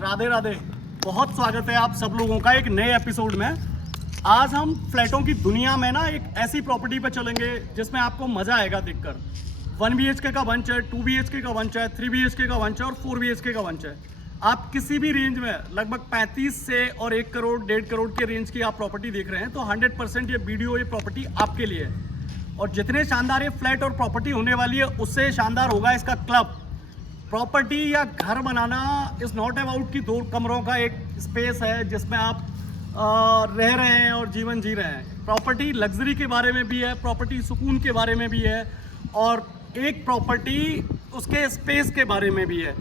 राधे राधे। बहुत स्वागत है आप सब लोगों का एक नए एपिसोड में। आज हम फ्लैटों की दुनिया में ना एक ऐसी प्रॉपर्टी पे चलेंगे जिसमें आपको मजा आएगा देखकर। 1 BHK का बंच है, 2 BHK का बंच है, 3 BHK का बंच है और 4 BHK का बंच है। आप किसी भी रेंज में लगभग 35 से और 1 करोड़ 1.5 करोड़ के रेंज की आप प्रॉपर्टी देख रहे हैं तो 100% ये वीडियो ये प्रॉपर्टी आपके लिए है। और जितने शानदार ये फ्लैट और प्रॉपर्टी होने वाली है उससे शानदार होगा इसका क्लब। प्रॉपर्टी या घर बनाना इज़ नॉट अबाउट कि 2 कमरों का एक स्पेस है जिसमें आप रह रहे हैं और जीवन जी रहे हैं। प्रॉपर्टी लग्जरी के बारे में भी है, प्रॉपर्टी सुकून के बारे में भी है और एक प्रॉपर्टी उसके स्पेस के बारे में भी है।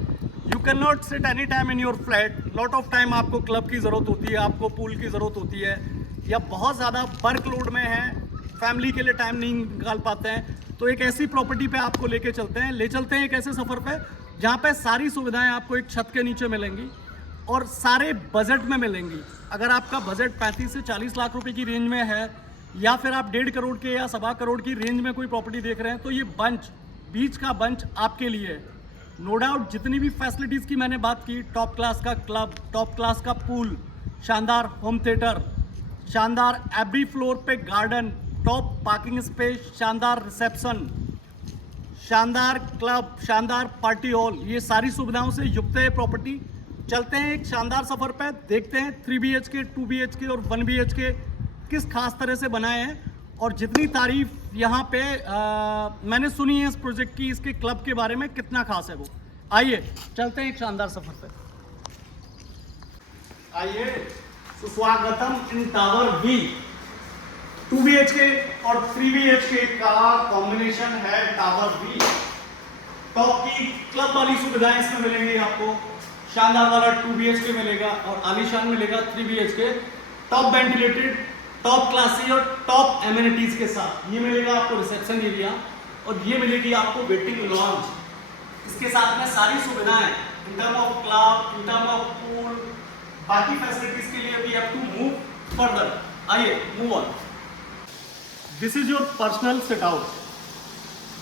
You can not sit any time in your flat. Lot of time आपको क्लब की ज़रूरत होती है, आपको पूल की ज़रूरत होती है, या बहुत ज़्यादा वर्कलोड में है, फैमिली के लिए टाइम नहीं निकाल पाते हैं, तो एक ऐसी प्रॉपर्टी पे आपको लेके चलते हैं एक ऐसे सफ़र पे जहाँ पे सारी सुविधाएं आपको एक छत के नीचे मिलेंगी और सारे बजट में मिलेंगी। अगर आपका बजट 35 से 40 लाख रुपए की रेंज में है या फिर आप 1.5 करोड़ के या 1.25 करोड़ की रेंज में कोई प्रॉपर्टी देख रहे हैं तो ये बंच, बीच का बंच आपके लिए है। नो डाउट जितनी भी फैसिलिटीज़ की मैंने बात की, टॉप क्लास का क्लब, टॉप क्लास का पूल, शानदार होम थिएटर, शानदार एवरी फ्लोर पे गार्डन, टॉप पार्किंग स्पेस, शानदार रिसेप्शन, शानदार क्लब, शानदार पार्टी हॉल, ये सारी सुविधाओं से युक्त है प्रॉपर्टी। चलते हैं एक शानदार सफ़र पे, देखते हैं 3 BHK, 2 BHK और 1 BHK किस खास तरह से बनाए हैं और जितनी तारीफ यहाँ पे मैंने सुनी है इस प्रोजेक्ट की, इसके क्लब के बारे में कितना खास है वो। आइए चलते हैं एक शानदार सफ़र पे। आइए, सुस्वागतम इन टावर बी। 2 BHK और 3 BHK का कॉम्बिनेशन है टावर बी। टॉप की क्लब वाली सुविधाएं इसमें मिलेंगी आपको। शानदार वाला 2 BHK मिलेगा और आलीशान मिलेगा 3 BHK, top ventilated, top classy और टॉप एमिनिटीज के साथ। ये मिलेगा आपको रिसेप्शन एरिया और ये मिलेगी आपको वेटिंग लॉन्ज। इसके साथ में सारी सुविधाएं in term of club, in term of pool, बाकी फैसिलिटीज के लिए we have to move further. आइए move on. This is your personal sit out.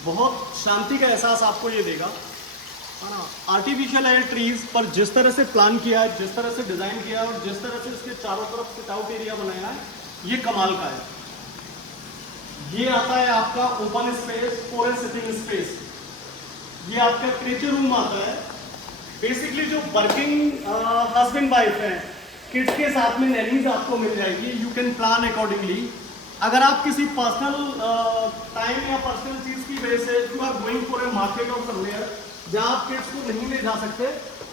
बहुत शांति का एहसास आपको ये देगा, है ना। आर्टिफिशियल है ट्रीज पर जिस तरह से प्लान किया है, जिस तरह से डिजाइन किया है और जिस तरह से इसके चारों तरफ सिट आउट एरिया बनाया है, ये कमाल का है। ये आता है आपका open space, for sitting space. ये आपका क्रिएचर रूम आता है। बेसिकली जो वर्किंग हस्बैंड वाइफ है, किड्स के साथ में नैनीज आपको मिल जाएगी। You can plan accordingly. अगर आप किसी पर्सनल टाइम या पर्सनल चीज़ की वजह से you are going for a market और समवेयर जहाँ आप किड्स को नहीं ले जा सकते,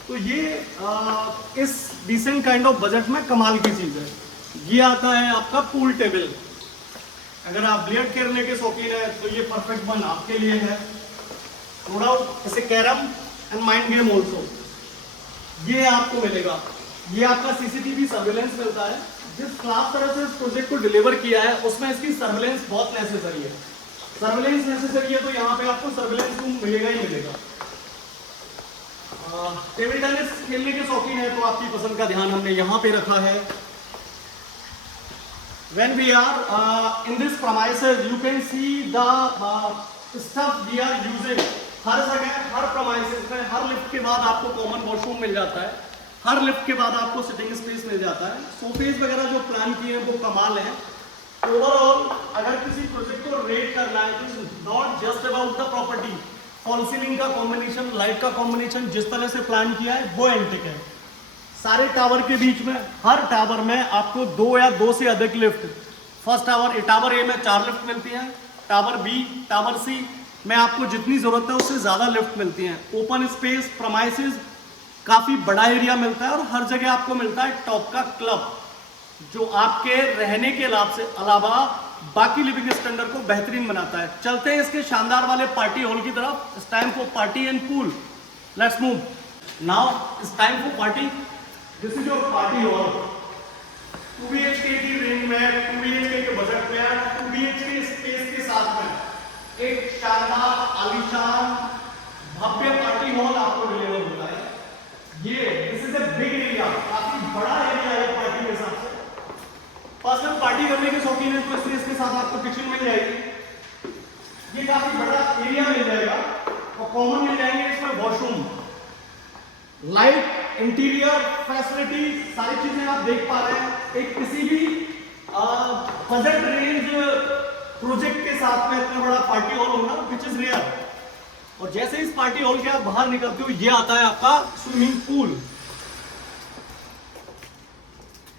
तो ये इस डिसेंट काइंड ऑफ बजट में कमाल की चीज़ है। ये आता है आपका पूल टेबल। अगर आप बिलियर्ड खेलने के शौकीन है तो ये परफेक्ट वन आपके लिए है। नो डाउट इसे carrom and mind game also ये आपको मिलेगा। ये आपका CCTV सर्वेलेंस मिलता है। जिस क्लास तरह से इस प्रोजेक्ट को डिलीवर किया है उसमें इसकी सर्वेलेंस बहुत नेसेसरी है। सर्वेलेंस नेसेसरी है तो यहाँ पे आपको सर्वेलेंस रूम मिलेगा ही मिलेगा। टेबल टेनिस खेलने के शौकीन है तो आपकी पसंद का ध्यान हमने यहाँ पे रखा है। When we are in this premises, you can see the stuff we are using। हर जगह, हर premises में, हर लिफ्ट के बाद आपको कॉमन वॉशरूम मिल जाता है, हर लिफ्ट के बाद आपको सिटिंग स्पेस मिल जाता है। सोफेज वगैरह जो प्लान किए हैं वो कमाल है। ओवरऑल अगर किसी प्रोजेक्ट को रेट करना है तो not just about the property, fall ceiling का कॉम्बिनेशन, लाइट का कॉम्बिनेशन जिस तरह से प्लान किया है वो एंटिक है। सारे टावर के बीच में, हर टावर में आपको 2 या 2 से अधिक लिफ्ट। फर्स्ट टावर ए में 4 लिफ्ट मिलती हैं, टावर बी, टावर सी में आपको जितनी ज़रूरत है उससे ज़्यादा लिफ्ट मिलती हैं। ओपन स्पेस, प्रमाइसेस, काफ़ी बड़ा एरिया मिलता है और हर जगह आपको मिलता है टॉप का क्लब जो आपके रहने के अलावा बाकी लिविंग स्टैंडर्ड को बेहतरीन बनाता है। चलते हैं इसके शानदार वाले पार्टी हॉल की तरफ। It's time for party and pool. Let's move now. It's time for party. This is your party hall. 2 BHK की रेंज में, 2 BHK के बजट में, 2 BHK स्पेस के साथ में एक शानदार आलीशान भव्य पार्टी हॉल आपको डिलीवर होता है। ये this is a big area, काफी बड़ा एरिया है पार्टी के हिसाब से। पर्सनल पार्टी करने के शौकीन है तो इसलिए इसके साथ आपको किचन मिल जाएगी। ये काफी बड़ा एरिया मिल जाएगा और कॉमन मिल जाएंगे इसमें वॉशरूम। लाइट, इंटीरियर, फैसिलिटी, सारी चीजें आप देख पा रहे हैं। एक किसी भी बजट रेंज प्रोजेक्ट के साथ में इतना बड़ा पार्टी हॉल होना विच इज रेयर। और जैसे इस पार्टी हॉल के आप बाहर निकलते हो, ये आता है आपका swimming pool.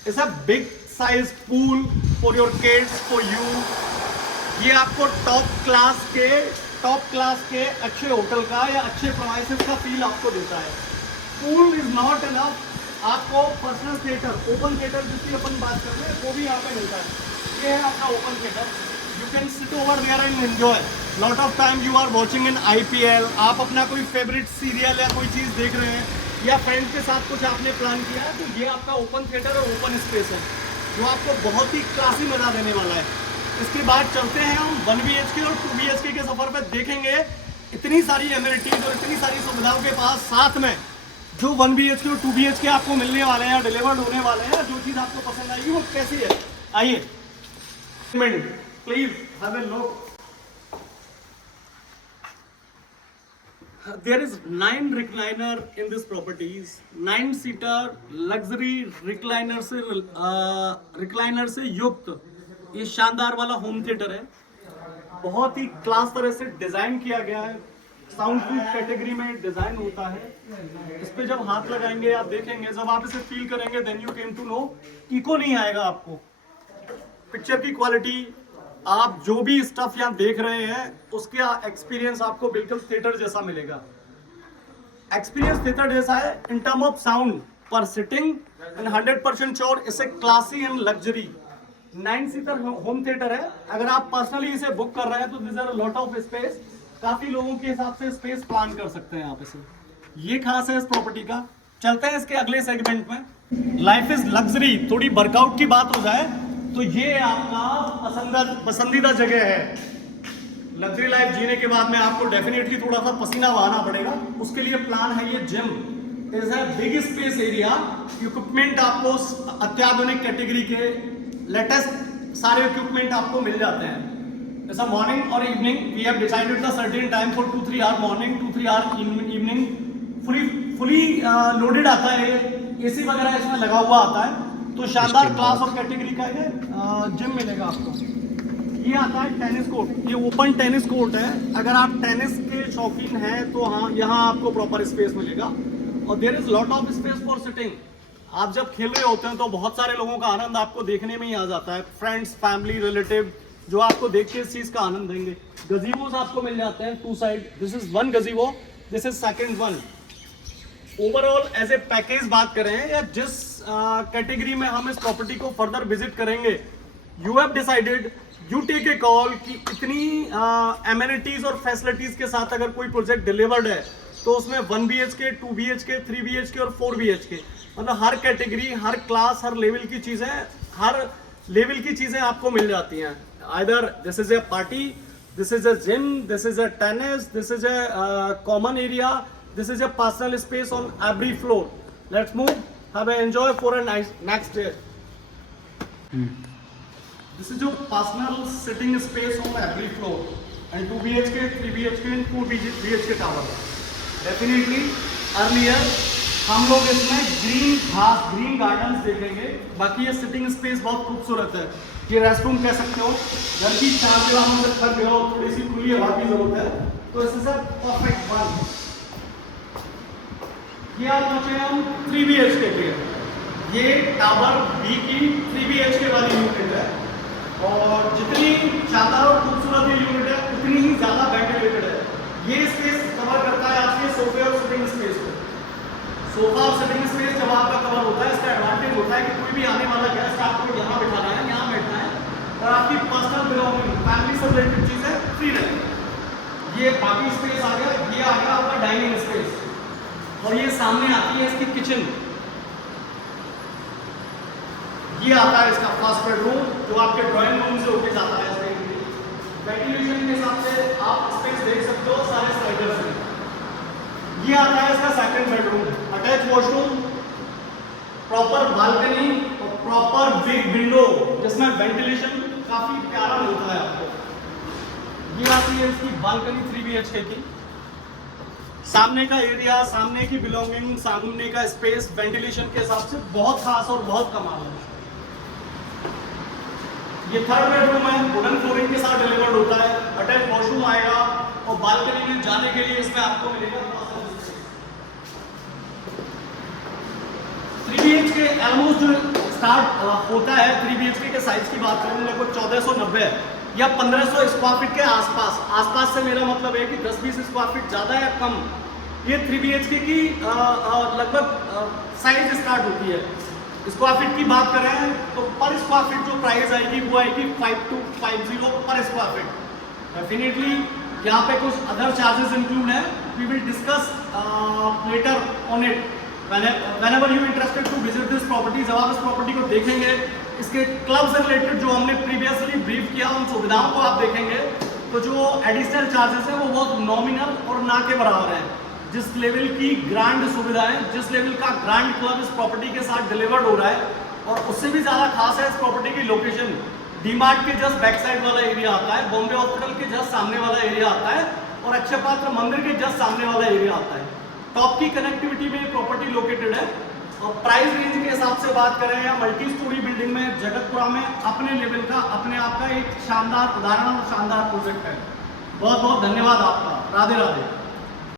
It's a big size pool for your kids, for you. ये आपको टॉप क्लास के अच्छे होटल का या अच्छे प्रोमाइसेस का फील आपको देता है। पूल इज नॉट इनफ, आपको पर्सनल थिएटर, ओपन थिएटर जिसकी अपन बात कर रहे हैं वो भी यहाँ पे मिलता है। ये है आपका open theatre. You can sit over there and enjoy. Lot of time you are watching in IPL, आप अपना कोई फेवरेट सीरियल या कोई चीज़ देख रहे हैं या फ्रेंड्स के साथ कुछ आपने प्लान किया है, तो ये आपका ओपन थिएटर और ओपन स्पेस है जो आपको बहुत ही क्लासी मजा देने वाला है। इसके बाद चलते हैं हम 1 BHK और 2 BHK के सफर पे, देखेंगे इतनी सारी एमिनिटीज और इतनी सारी सुविधाओं के पास साथ में जो 1 BHK और 2 BHK आपको मिलने वाले हैं, डिलीवर्ड होने वाले हैं। जो चीज़ आपको पसंद आएगी वो कैसी है, आइए please have a look. There is 9 recliner in this properties, 9-seater luxury recliner से युक्त ये शानदार वाला होम थिएटर है। बहुत ही क्लास तरह से डिजाइन किया गया है, साउंड प्रूफ कैटेगरी में डिजाइन होता है। इस पे जब हाथ लगाएंगे आप देखेंगे, जब आप इसे फील करेंगे then you came to know, echo नहीं आएगा आपको। पिक्चर की क्वालिटी, आप जो भी स्टफ यहाँ देख रहे हैं उसके एक्सपीरियंस आपको बिल्कुल थिएटर जैसा मिलेगा। एक्सपीरियंस थिएटर जैसा है इन टर्म ऑफ साउंड पर सिटिंग एंड 100% श्योर इसे क्लासी एंड लग्जरी 9-सीटर होम थिएटर है। अगर आप पर्सनली इसे बुक कर रहे हैं तो this are lot of space, काफी लोगों के हिसाब से स्पेस प्लान कर सकते हैं आप इसे। ये खास है इस प्रॉपर्टी का। चलते हैं इसके अगले सेगमेंट में। लाइफ इज लग्जरी, थोड़ी वर्कआउट की बात हो जाए तो ये आपका पसंदीदा जगह है। लग्जरी लाइफ जीने के बाद में आपको डेफिनेटली थोड़ा सा पसीना बहाना पड़ेगा, उसके लिए प्लान है ये जिम। इज है बिग स्पेस एरिया, इक्विपमेंट आपको अत्याधुनिक कैटेगरी के लेटेस्ट सारे इक्विपमेंट आपको मिल जाते हैं। जैसा मॉर्निंग और evening we have decided the certain time for 2-3 hour morning, 2-3 hour evening. Fully loaded आता है, AC वगैरह इसमें लगा हुआ आता है, तो शानदार क्लास और कैटेगरी का ये जिम मिलेगा आपको। ये आता है टेनिस कोर्ट, ये ओपन टेनिस कोर्ट है। अगर आप टेनिस के शौकीन हैं तो हाँ, यहाँ आपको प्रॉपर स्पेस मिलेगा और there is lot of space for sitting. आप जब खेल रहे होते हैं तो बहुत सारे लोगों का आनंद आपको देखने में ही आ जाता है, फ्रेंड्स, फैमिली, रिलेटिव, जो आपको देख के इस चीज का आनंद देंगे। गजीवोस आपको मिल जाते हैं 2 side, this is 1 gazebo, this is second 1। Overall as a package बात करें या जिस कैटेगरी में हम इस प्रॉपर्टी को फर्दर विजिट करेंगे, you have decided, you take a call कि इतनी एमिनिटीज और फैसिलिटीज के साथ अगर कोई प्रोजेक्ट डिलीवर्ड है तो उसमें 1 BHK, 2 BHK, 3 BHK और 4 BHK, मतलब हर कैटेगरी, हर क्लास, हर लेवल की चीजें आपको मिल जाती हैं। Either this is a party, this is a gym, this is a tennis, this is a common area, this is a personal space on every floor. Let's move, have a enjoy for a next day. This is your personal sitting space on every floor and 2 BHK, 3 BHK and 4 BHK tower. Definitely earlier हम लोग इसमें green घास, green gardens देखेंगे। बाकी ये sitting space बहुत खूबसूरत है। ये रेस्टरूम कह सकते हो, घर की 4 दीवारों से थक गए हो, थोड़ी सी खुली हवा की जरूरत है, तो इस हिसाब परफेक्ट वन। ये आप पहुंचे हम 3 BHK के, ये टावर B की 3 BHK वाली यूनिट है और जितनी ज़्यादा और खूबसूरत ये यूनिट है उतनी ही ज़्यादा वेंटिलेटेड है। ये स्पेस कवर करता है आपके सोफे और सिटिंग स्पेस को। सोफा और सिटिंग स्पेस जब आपका कवर होता है, इसका एडवांटेज होता है कि कोई भी आने वाला गेस्ट आपको यहाँ बिठाना है, यहाँ बैठना है और आपकी पर्सनल बिलोंगिंग, फैमिली से रिलेटेड चीज़ें फ्री रहेंगी। ये बाकी स्पेस आ गया, ये आ गया आपका डाइनिंग स्पेस और ये सामने आती है इसकी किचन। ये आता है इसका फर्स्ट बेडरूम जो आपके ड्राइंग रूम से होके जाता है। वेंटिलेशन के हिसाब से आप स्पेस देख सकते हो सारे स्लाइडर्स में। ये आता है इसका second bedroom, attach washroom, proper balcony और प्रॉपर बिग विंडो जिसमें वेंटिलेशन काफी प्यारा मिलता है आपको। ये आती है इसकी बालकनी 3 BHK की। सामने का एरिया, सामने की बिलोंगिंग, सामने का स्पेस, वेंटिलेशन के हिसाब से बहुत खास और बहुत कमाल है। ये थर्ड बेडरूम है, वुडन फ्लोरिंग के साथ डिलीवर्ड होता है। अटैच वॉशरूम आएगा और बालकनी में जाने के लिए इसमें आपको मिलेगा 3 BHK ऑलमोस्ट जो स्टार्ट होता है 3 BHK के साइज की बात करें लगभग 1490 है या 1500 स्क्वायर फीट के आसपास। आसपास से मेरा मतलब है कि 10-20 स्क्वायर फीट ज़्यादा या कम, ये 3 BHK की लगभग साइज स्टार्ट होती है। स्क्वायर फीट की बात करें तो पर स्क्वायर फीट जो प्राइस आएगी वो आएगी 5250 पर स्क्वायर फीट। डेफिनेटली यहाँ पे कुछ अदर चार्जेस इंक्लूड है, we will discuss later on it whenever you interested to visit this property। जब आप इस प्रॉपर्टी को देखेंगे, इसके क्लब से रिलेटेड जो हमने प्रीवियसली ब्रीफ किया उन सुविधाओं को आप देखेंगे तो जो एडिशनल चार्जेस हैं वो बहुत नॉमिनल और ना के बराबर हैं। जिस लेवल की ग्रांड सुविधाएं, जिस लेवल का ग्रांड क्लब इस प्रॉपर्टी के साथ डिलीवर्ड हो रहा है, और उससे भी ज़्यादा खास है इस प्रॉपर्टी की लोकेशन। डीमार्ट के जस्ट बैक साइड वाला एरिया आता है, बॉम्बे हॉस्पिटल के जस्ट सामने वाला एरिया आता है और अक्षयपात्र मंदिर के जस्ट सामने वाला एरिया आता है। टॉप की कनेक्टिविटी में प्रॉपर्टी लोकेटेड है। और प्राइस रेंज के हिसाब से बात करें या मल्टी स्टोरी बिल्डिंग में जगतपुरा में अपने लेवल का, अपने आप का एक शानदार उदाहरण और शानदार प्रोजेक्ट है। बहुत बहुत धन्यवाद आपका। राधे राधे।